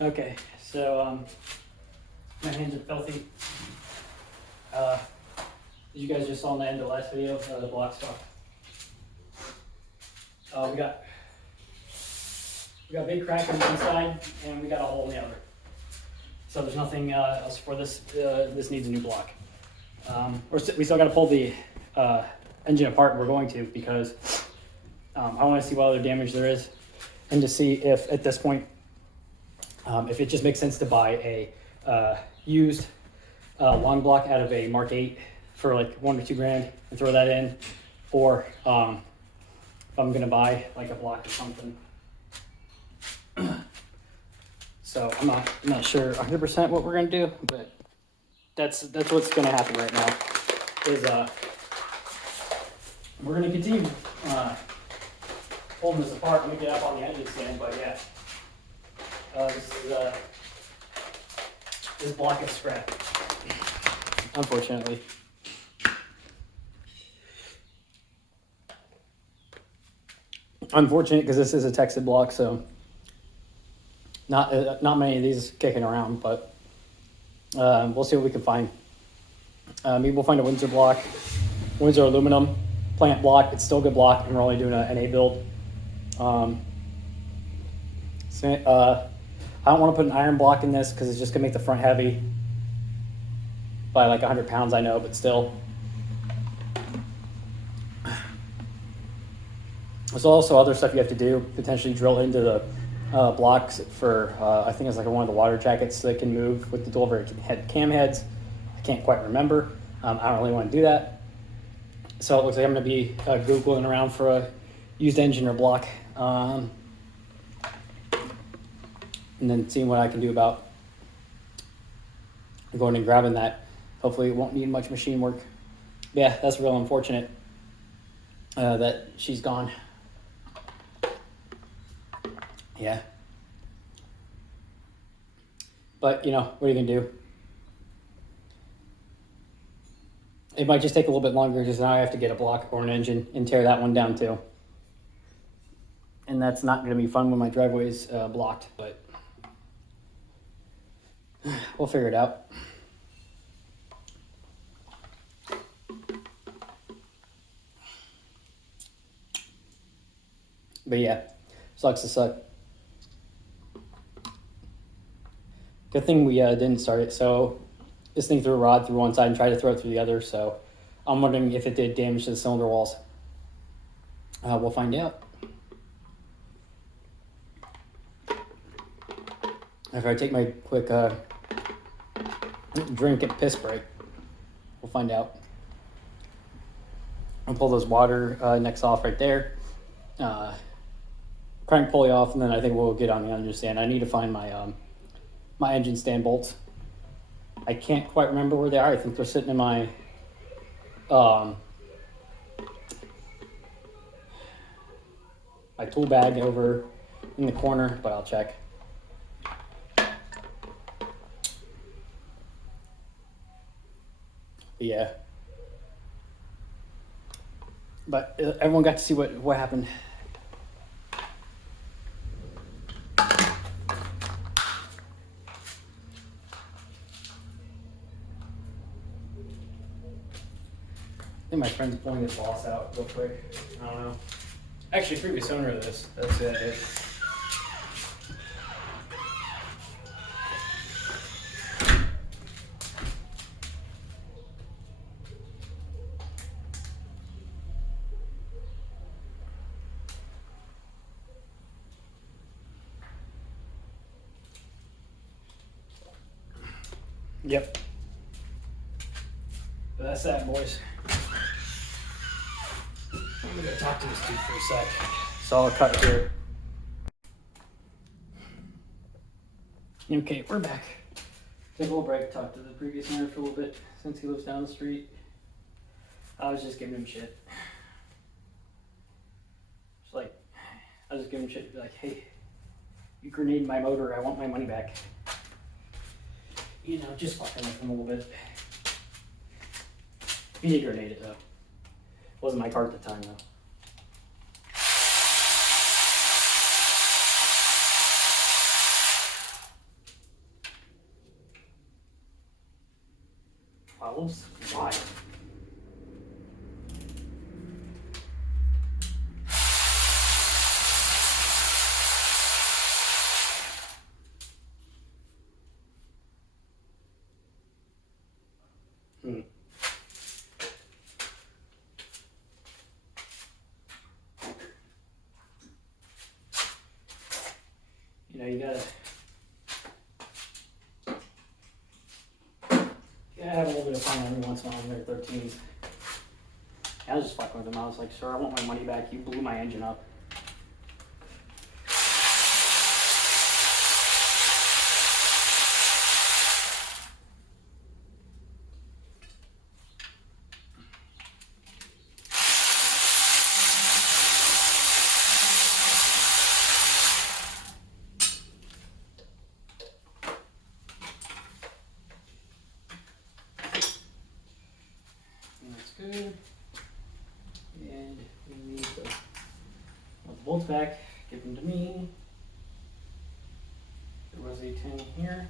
Okay, so my hands are filthy. You guys just saw in the end of the last video, the block stuff. We got a big crack on one side, and we got a hole in the other. So there's nothing else for this. This needs a new block. We still got to pull the engine apart. We're going to, because I want to see what other damage there is, and to see if at this point, if it just makes sense to buy a used long block out of a Mark 8 for like $1 or $2 grand and throw that in, or if I'm gonna buy like a block or something. So I'm not sure 100% what we're gonna do, but that's what's gonna happen right now. Is we're gonna continue pulling this apart and make it up on the engine stand, but yeah, this block is scrap, unfortunately. Unfortunate because this is a texted block, so not many of these kicking around, but we'll see what we can find. Maybe we'll find a Windsor block, Windsor aluminum plant block. It's still a good block, and we're only doing an NA build. I don't want to put an iron block in this because it's just gonna make the front heavy by like 100 pounds, I know, but still. There's also other stuff you have to do, potentially drill into the blocks for, I think it's like one of the water jackets that can move with the dual overhead cam heads. I can't quite remember. I don't really want to do that. So it looks like I'm going to be Googling around for a used engine or block, and then seeing what I can do about going and grabbing that. Hopefully it won't need much machine work. Yeah, that's real unfortunate that she's gone. Yeah. But, you know, what are you going to do? It might just take a little bit longer because now I have to get a block or an engine and tear that one down too. And that's not going to be fun when my driveway is blocked, but we'll figure it out. But yeah, sucks to suck. Good thing we didn't start it. So this thing threw a rod through one side and tried to throw it through the other. So I'm wondering if it did damage to the cylinder walls. We'll find out. After I take my quick drink and piss break, we'll find out. I'll pull those water necks off right there. Crank pulley off, and then I think we'll get on the engine stand. I need to find my my engine stand bolts. I can't quite remember where they are. I think they're sitting in my my tool bag over in the corner, but I'll check. Yeah. But everyone got to see what happened. I think my friend's pulling his boss out real quick. I don't know. Actually, previous owner of this. That's it. Yep. But that's that, boys. I'm gonna talk to this dude for a sec. So I'll cut here. Okay, we're back. Take a little break, talk to the previous owner for a little bit since he lives down the street. I was just giving him shit. It's like, I was just giving him shit, like, hey, you grenaded my motor, I want my money back. You know, just fucking with him a little bit. He did grenade it though. Wasn't my car at the time though. Olives? Why? Hmm. You know, you gotta have a little bit of fun every once in a while when they're 13s. I was just fucking with them. I was like, sir, I want my money back. You blew my engine up. That's good. And we need the bolts back. Give them to me. There was a 10 here.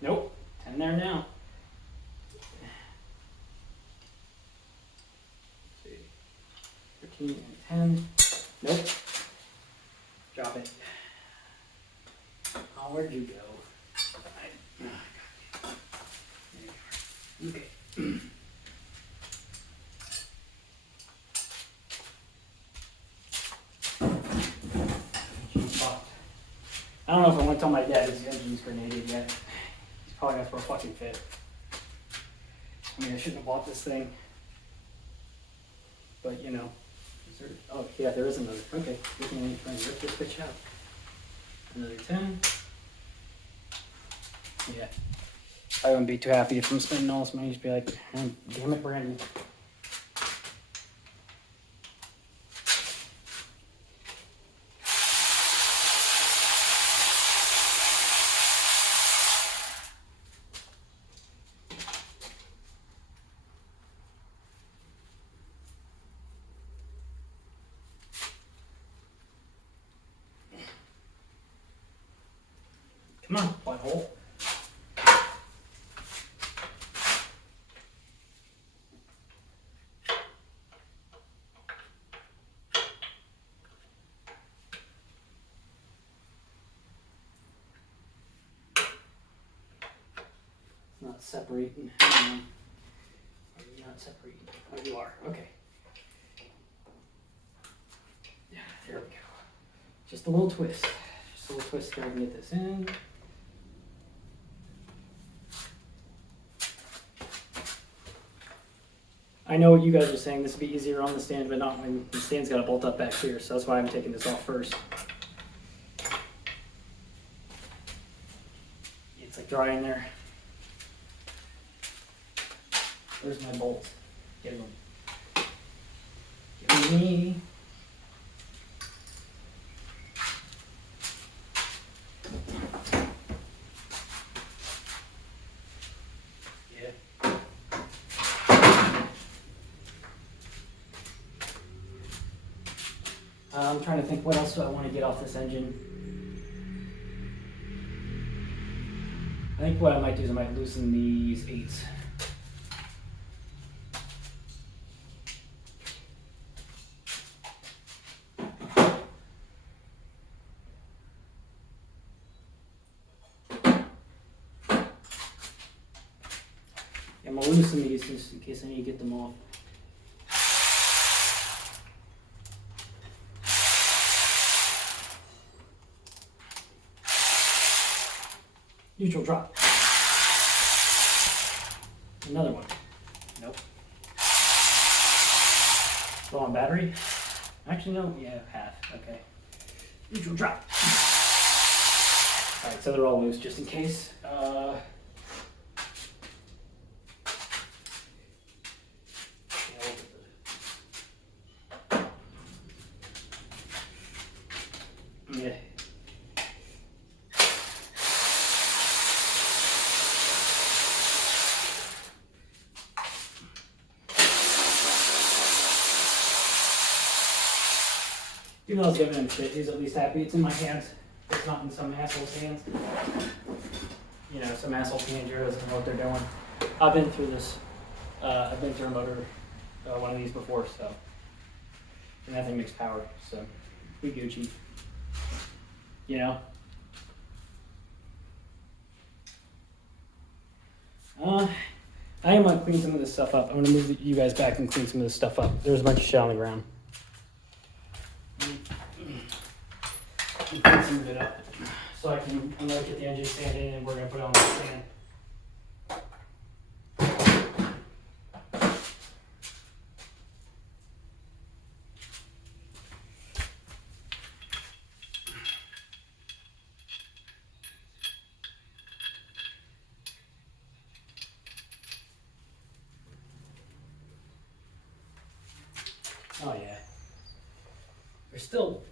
Nope. 10 there now. Let's see. 13 and 10. Nope. Drop it. Oh, where'd you go? Okay. I don't know if I want to tell my dad his engine's grenaded yet. He's probably gonna throw a fucking fit. I mean, I shouldn't have bought this thing. But, you know. Is there, oh, yeah, there is another. Okay, we can try and rip this bitch out. Another 10. Yeah. I wouldn't be too happy if I'm spending all this money. Just be like, oh, damn it, Brandon. Come on, butthole. Not separating. You're not separating. Oh, you are. Okay. Yeah, there we go. Just a little twist. Just a little twist here. I can get this in. I know what you guys are saying. This would be easier on the stand, but not when the stand's got to bolt up back here. So that's why I'm taking this off first. It's like dry in there. Where's my bolts? Give them. Give them me. Yeah. I'm trying to think what else do I want to get off this engine. I think what I might do is I might loosen these 8s. I'm going to loosen these just in case I need to get them off. Neutral drop. Another one. Nope. Low on battery? Actually, no. Yeah, half. Okay. Neutral drop. Alright, so they're all loose just in case. Yeah. Even though I was giving him shit, he's at least happy it's in my hands. not in some asshole's hands. You know, some asshole teenager doesn't know what they're doing. I've been through this. I've been through a motor, one of these before, so. And that thing makes power, so we Gucci. You know? I am gonna clean some of this stuff up. I'm gonna move you guys back and clean some of this stuff up. There's a bunch of shit on the ground. Clean some of it up. So I'm gonna get the engine sand in and we're gonna put it on the sand. Oh yeah. There's still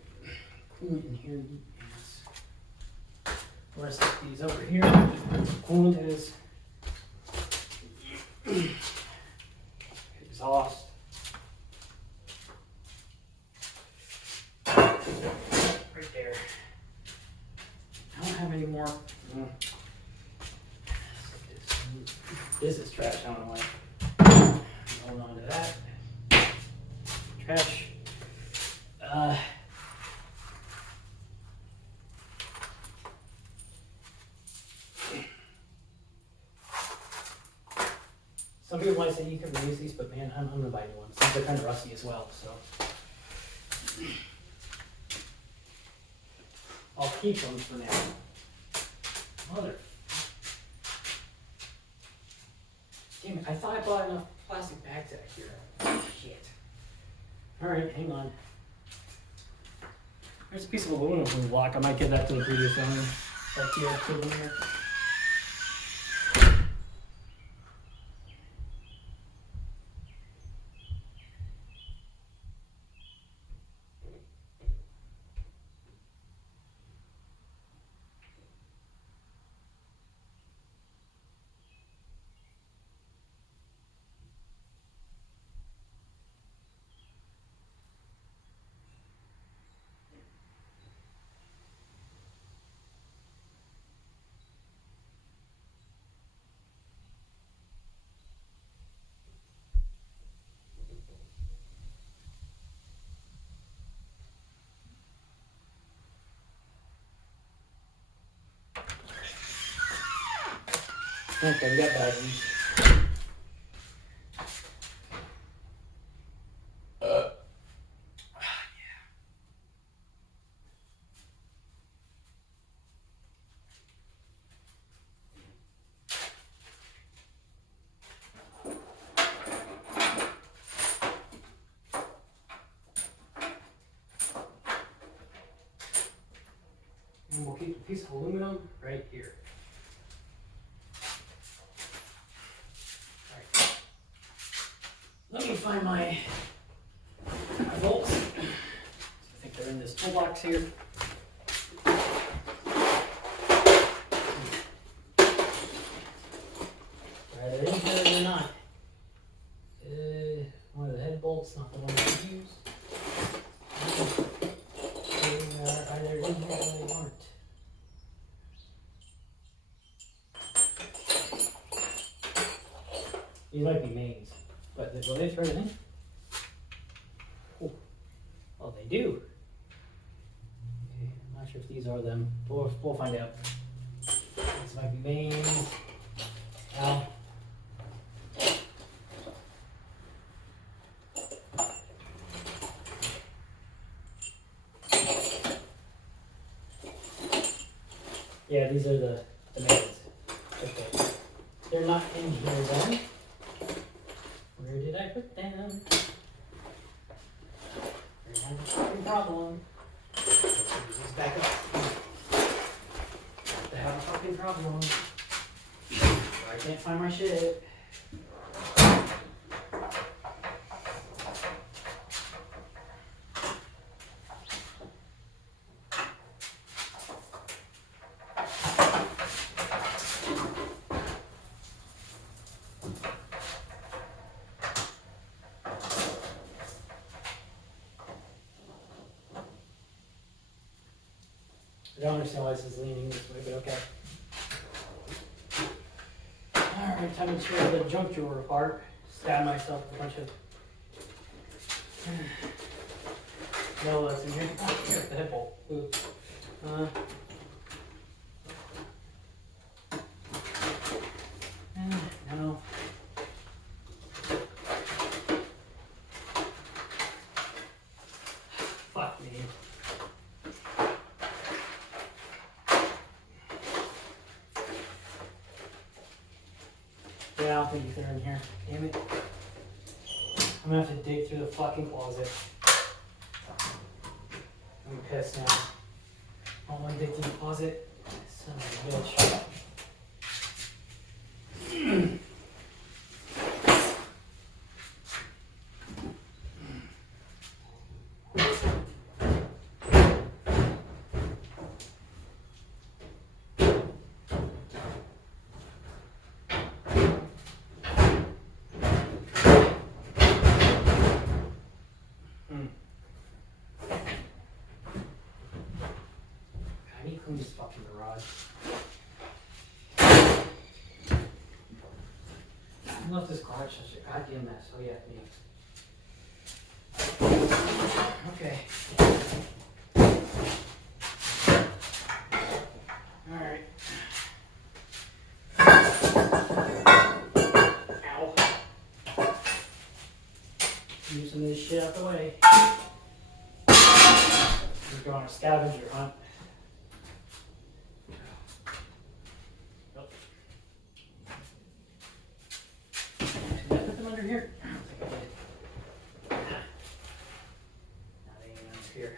coolant in here. I'm gonna stick these over here. Coolant is exhaust. Right there. I don't have any more. This is trash. I don't know why. Hold on to that. Trash. Some people might say you can reuse these, but man, I'm gonna buy new ones. They're kind of rusty as well, so I'll keep them for now. Mother. Damn it, I thought I bought enough plastic bags back here. Shit. Alright, hang on. There's a piece of aluminum from the block. I might give that to the previous owner. Right here, sitting here. Okay, we got batteries. And we'll keep a piece of aluminum right here. Alright. Let me find my bolts. I think they're in this toolbox here. Either in here or they're not. One of the head bolts, not the one we use. Either in here or they aren't. These might be mains, but will they throw it in? Oh, well, they do. Okay, I'm not sure if these are them. We'll find out. These might be mains. Ow. Yeah, these are the mains. Okay. They're not in here then. Where did I put them? There's a fucking problem. Let's use this back up. They have a fucking problem. I can't find my shit. I don't understand why this is leaning this way, but okay. Alright, time time to tear the junk drawer apart. Stab myself with a bunch of no that's in here. Oh, here's the hip hole. Ooh. No. Fuck me. Yeah, I don't think they're in here. Damn it. I'm gonna have to dig through the fucking closet. I'm pissed now. I don't want to dig through the closet. Son of a bitch. I need to clean this fucking garage. I left this garage such a goddamn mess. Oh yeah, me. Okay. Alright. Ow. Move some of this shit out the way. We're going on a scavenger hunt. Did I put them under here? I don't think I did. Not even under here.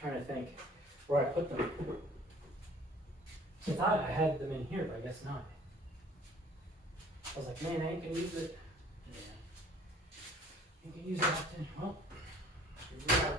Trying to think where I put them. I thought I had them in here, but I guess not. I was like, man, I ain't gonna use it. Yeah. Ain't gonna use it often. Well, here we are.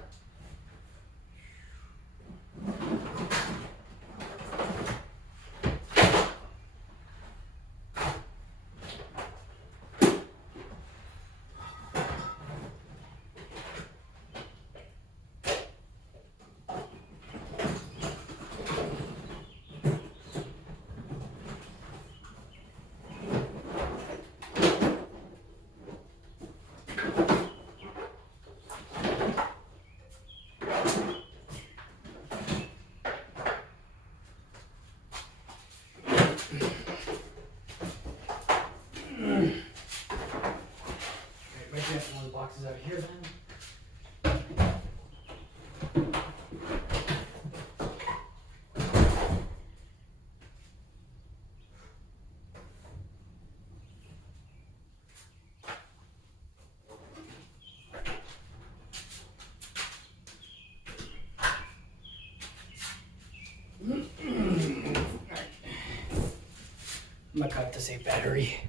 Might get one of the boxes out here then. I'm gonna cut to save battery.